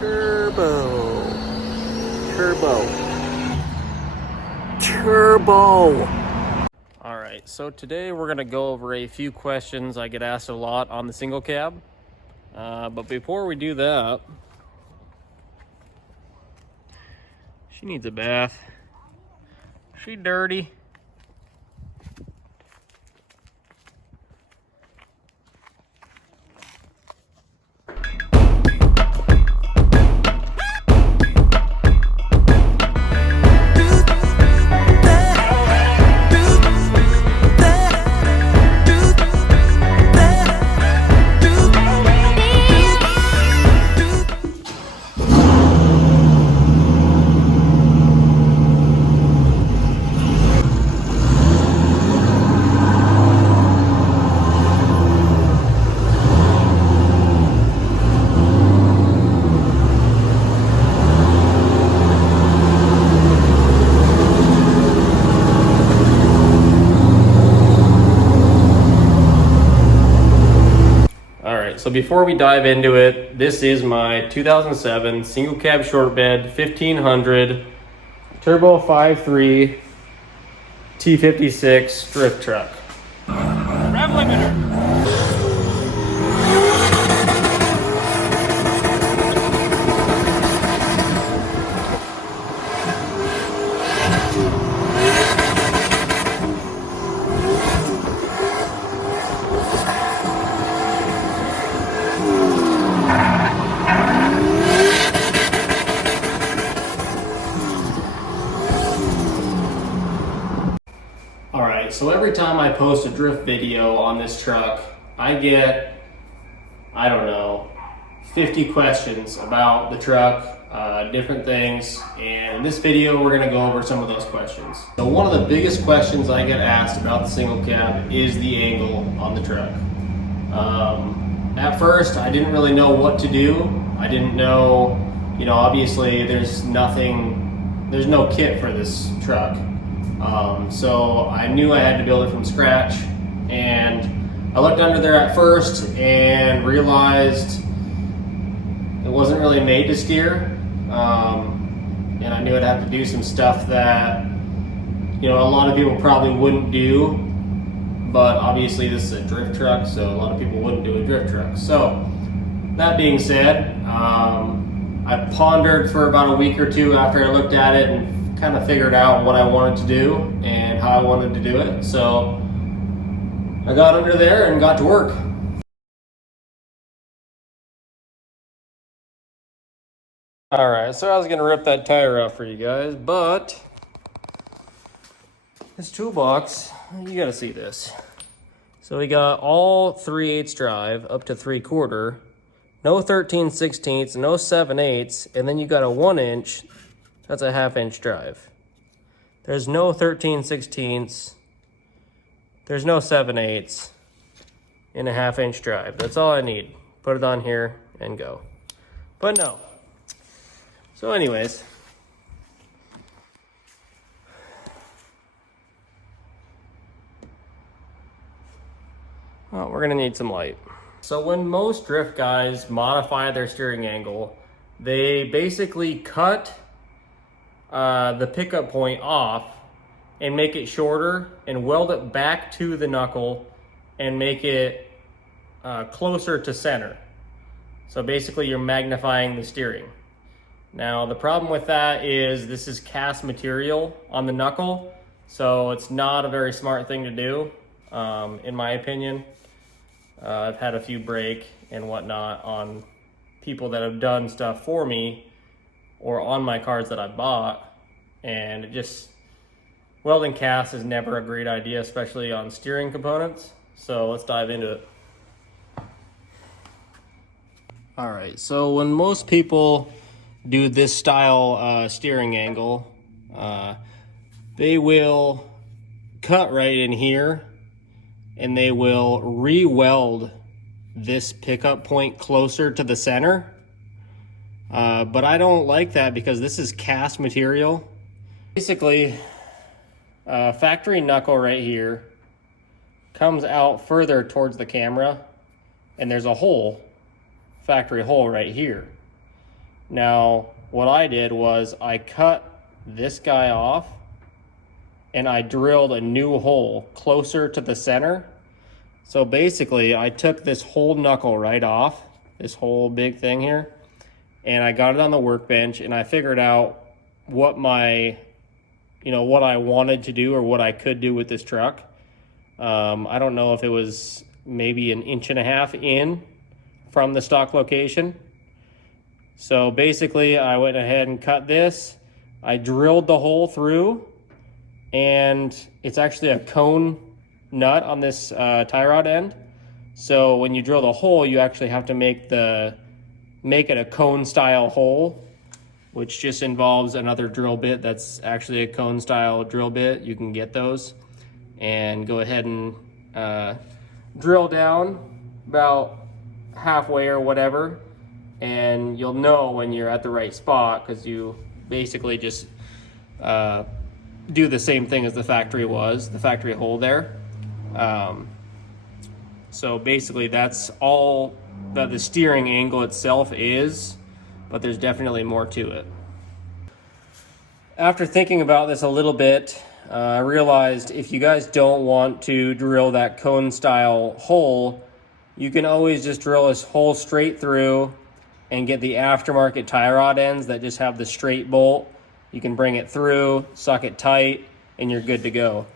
Turbo. Turbo. All right, so today we're gonna go over a few questions I get asked a lot on the single cab. But before we do that, she needs a bath. She dirty. So before we dive into it, this is my 2007 single cab short bed 1500 turbo 5.3 T56 drift truck. Rev limiter. So every time I post a drift video on this truck, I get, I don't know, 50 questions about the truck, different things, and in this video we're going to go over some of those questions. So one of the biggest questions I get asked about the single cab is the angle on the truck. At first I didn't really know what to do. I didn't know, obviously there's no kit for this truck. So I knew I had to build it from scratch, and I looked under there at first and realized it wasn't really made to steer, and I knew I'd have to do some stuff that a lot of people probably wouldn't do, but obviously this is a drift truck, so a lot of people wouldn't do a drift truck. So that being said, I pondered for about a week or two after I looked at it and kind of figured out what I wanted to do and how I wanted to do it. So I got under there and got to work. All right, so I was gonna rip that tire out for you guys, but this toolbox, you gotta see this. So we got all 3/8 drive up to 3/4, no 13/16, no 7/8, and then you got a 1-inch. That's a 1/2 inch drive. There's no 13/16, there's no 7/8 in a 1/2 inch drive. That's all I need. Put it on here and go. But no. So anyways, well, we're gonna need some light. So when most drift guys modify their steering angle, they basically cut the pickup point off and make it shorter and weld it back to the knuckle and make it closer to center. So basically you're magnifying the steering. Now the problem with that is this is cast material on the knuckle, so it's not a very smart thing to do, in my opinion. I've had a few break and whatnot on people that have done stuff for me or on my cars that I bought, and welding cast is never a great idea, especially on steering components. So let's dive into it. All right, so when most people do this style steering angle, they will cut right in here and they will re-weld this pickup point closer to the center. But I don't like that because this is cast material. Basically, factory knuckle right here comes out further towards the camera, and there's a hole, factory hole right here. Now, what I did was I cut this guy off and I drilled a new hole closer to the center. So basically, I took this whole knuckle right off, this whole big thing here, and I got it on the workbench, and I figured out what what I wanted to do or what I could do with this truck. I don't know if it was maybe 1.5 inches in from the stock location. So basically, I went ahead and cut this. I drilled the hole through, and it's actually a cone nut on this tie rod end. So when you drill the hole, you actually have to make it a cone style hole, which just involves another drill bit that's actually a cone style drill bit. You can get those and go ahead and drill down about halfway or whatever, and you'll know when you're at the right spot because you basically just do the same thing as the factory hole there. So basically that's all that the steering angle itself is, but there's definitely more to it. After thinking about this a little bit, I realized if you guys don't want to drill that cone style hole, you can always just drill this hole straight through and get the aftermarket tie rod ends that just have the straight bolt. You can bring it through, suck it tight, and you're good to go.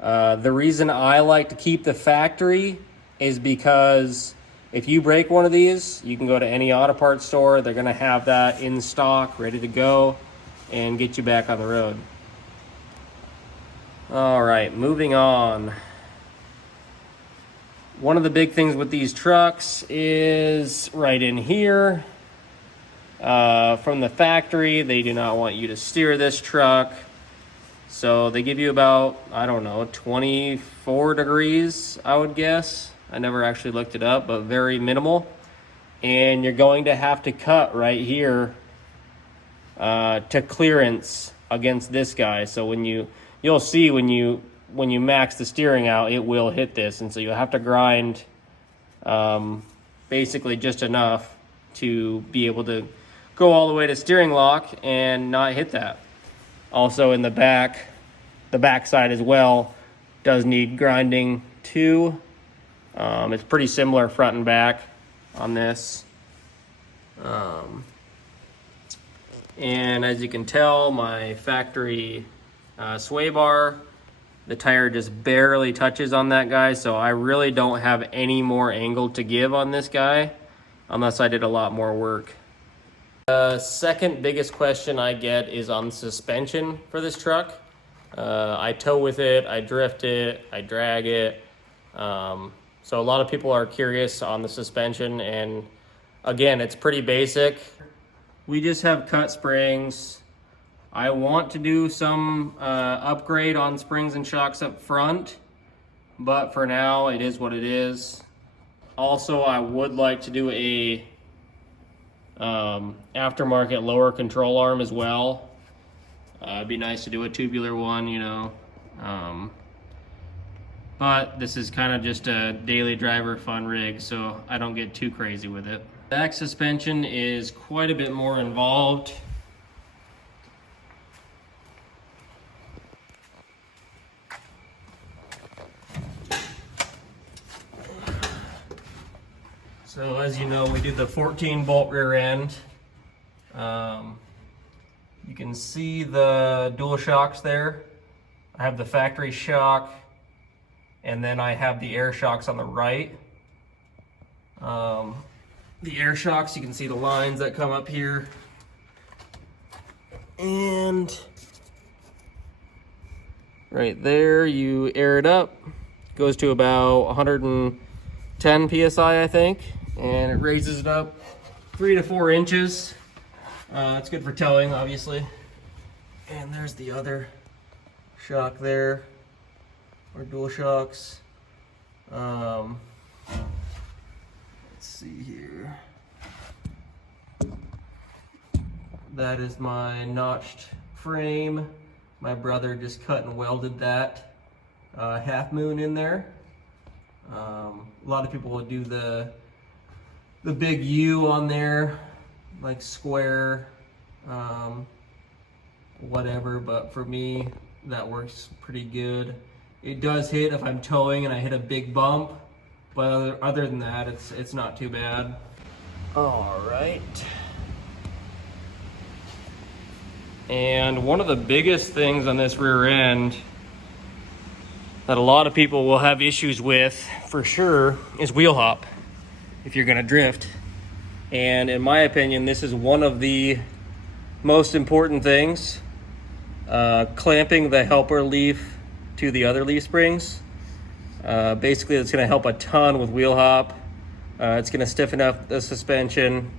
The reason I like to keep the factory is because if you break one of these, you can go to any auto parts store. They're gonna have that in stock, ready to go, and get you back on the road. All right, moving on. One of the big things with these trucks is right in here. From the factory, they do not want you to steer this truck. So they give you about, I don't know, 24 degrees, I would guess. I never actually looked it up, but very minimal. And you're going to have to cut right here to clearance against this guy. So you'll see when you max the steering out, it will hit this. And so you'll have to grind basically just enough to be able to go all the way to steering lock and not hit that. Also in the back side as well does need grinding too. It's pretty similar front and back on this. And as you can tell, my factory sway bar, the tire just barely touches on that guy, so I really don't have any more angle to give on this guy unless I did a lot more work. The second biggest question I get is on suspension for this truck. I tow with it, I drift it, I drag it. So a lot of people are curious on the suspension, and again, it's pretty basic. We just have cut springs. I want to do some upgrade on springs and shocks up front, but for now, it is what it is. Also, I would like to do a aftermarket lower control arm as well. It'd be nice to do a tubular one, you know. But this is kind of just a daily driver fun rig, so I don't get too crazy with it. Back suspension is quite a bit more involved. So as you know, we do the 14 bolt rear end. You can see the dual shocks there. I have the factory shock, and then I have the air shocks on the right. The air shocks, you can see the lines that come up here. And right there, you air it up. Goes to about 110 PSI, I think. And it raises it up 3 to 4 inches. It's good for towing, obviously. And there's the other shock there, or dual shocks. Let's see here. That is my notched frame. My brother just cut and welded that half moon in there. A lot of people will do the big U on there, like square, whatever, but for me, that works pretty good. It does hit if I'm towing and I hit a big bump, but other than that, it's not too bad. All right. And one of the biggest things on this rear end that a lot of people will have issues with, for sure, is wheel hop if you're gonna drift. And in my opinion, this is one of the most important things. Clamping the helper leaf to the other leaf springs. Basically, it's gonna help a ton with wheel hop. It's gonna stiffen up the suspension.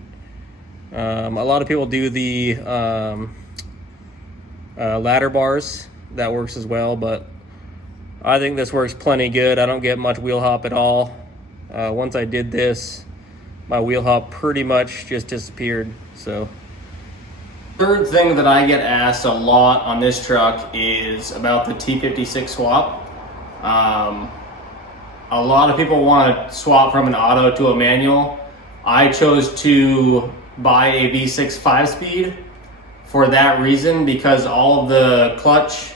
A lot of people do the ladder bars. That works as well, but I think this works plenty good. I don't get much wheel hop at all. Once I did this, my wheel hop pretty much just disappeared. So, third thing that I get asked a lot on this truck is about the T56 swap. A lot of people want to swap from an auto to a manual. I chose to buy a V6 5-speed for that reason, because all of the clutch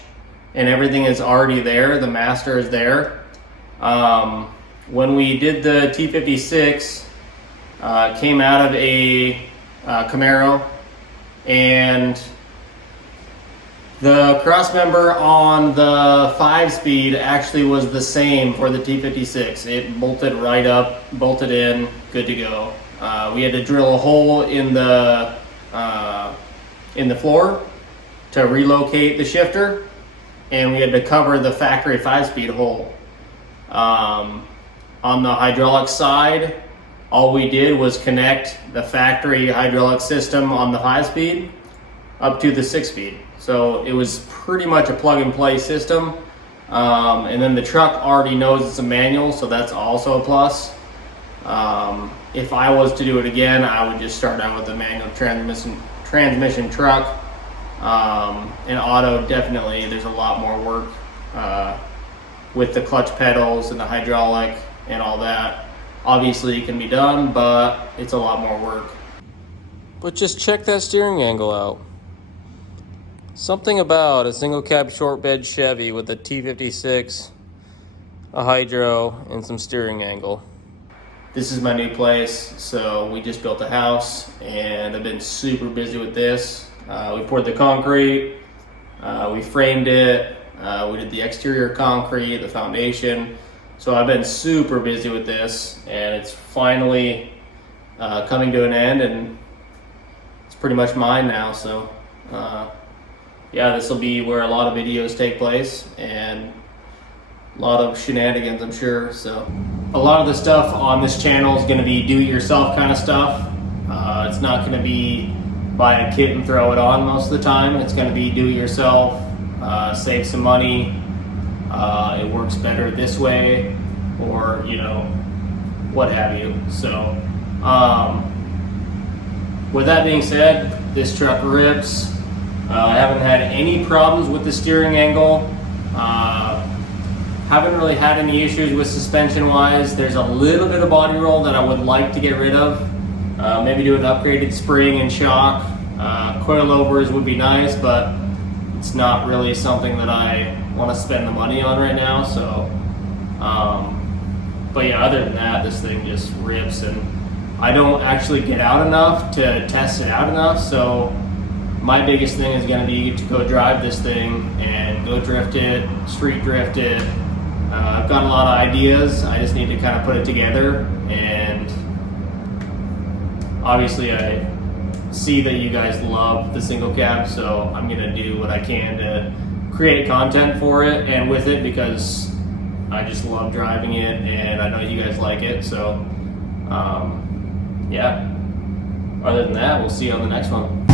and everything is already there. The master is there. When we did the T56, came out of a Camaro, and the cross member on the 5-speed actually was the same for the T56. It bolted right up, bolted in, good to go. We had to drill a hole in the floor to relocate the shifter, and we had to cover the factory 5-speed hole. On the hydraulic side, all we did was connect the factory hydraulic system on the 5-speed up to the 6-speed. So it was pretty much a plug-and-play system. And then the truck already knows it's a manual, so that's also a plus. If I was to do it again, I would just start out with a manual transmission truck. In auto, definitely, there's a lot more work with the clutch pedals and the hydraulic and all that. Obviously, it can be done, but it's a lot more work. But just check that steering angle out. Something about a single cab short bed Chevy with a T56, a hydro, and some steering angle. This is my new place, so we just built a house, and I've been super busy with this. We poured the concrete, we framed it, we did the exterior concrete, the foundation. So I've been super busy with this, and it's finally coming to an end, and it's pretty much mine now. So yeah, this will be where a lot of videos take place, and a lot of shenanigans, I'm sure. So a lot of the stuff on this channel is going to be do-it-yourself kind of stuff. It's not going to be buy a kit and throw it on most of the time. It's going to be do-it-yourself, save some money. It works better this way, or what have you. So with that being said, this truck rips. I haven't had any problems with the steering angle. Haven't really had any issues with suspension wise. There's a little bit of body roll that I would like to get rid of. Maybe do an upgraded spring and shock. Coilovers would be nice, but it's not really something that I want to spend the money on right now. So but yeah, other than that, this thing just rips, and I don't actually get out enough to test it out enough. So my biggest thing is going to be to go drive this thing and go drift it, street drift it. I've got a lot of ideas. I just need to kind of put it together, and obviously I see that you guys love the single cab, so I'm going to do what I can to create content for it and with it, because I just love driving it, and I know you guys like it. So yeah, other than that, we'll see you on the next one.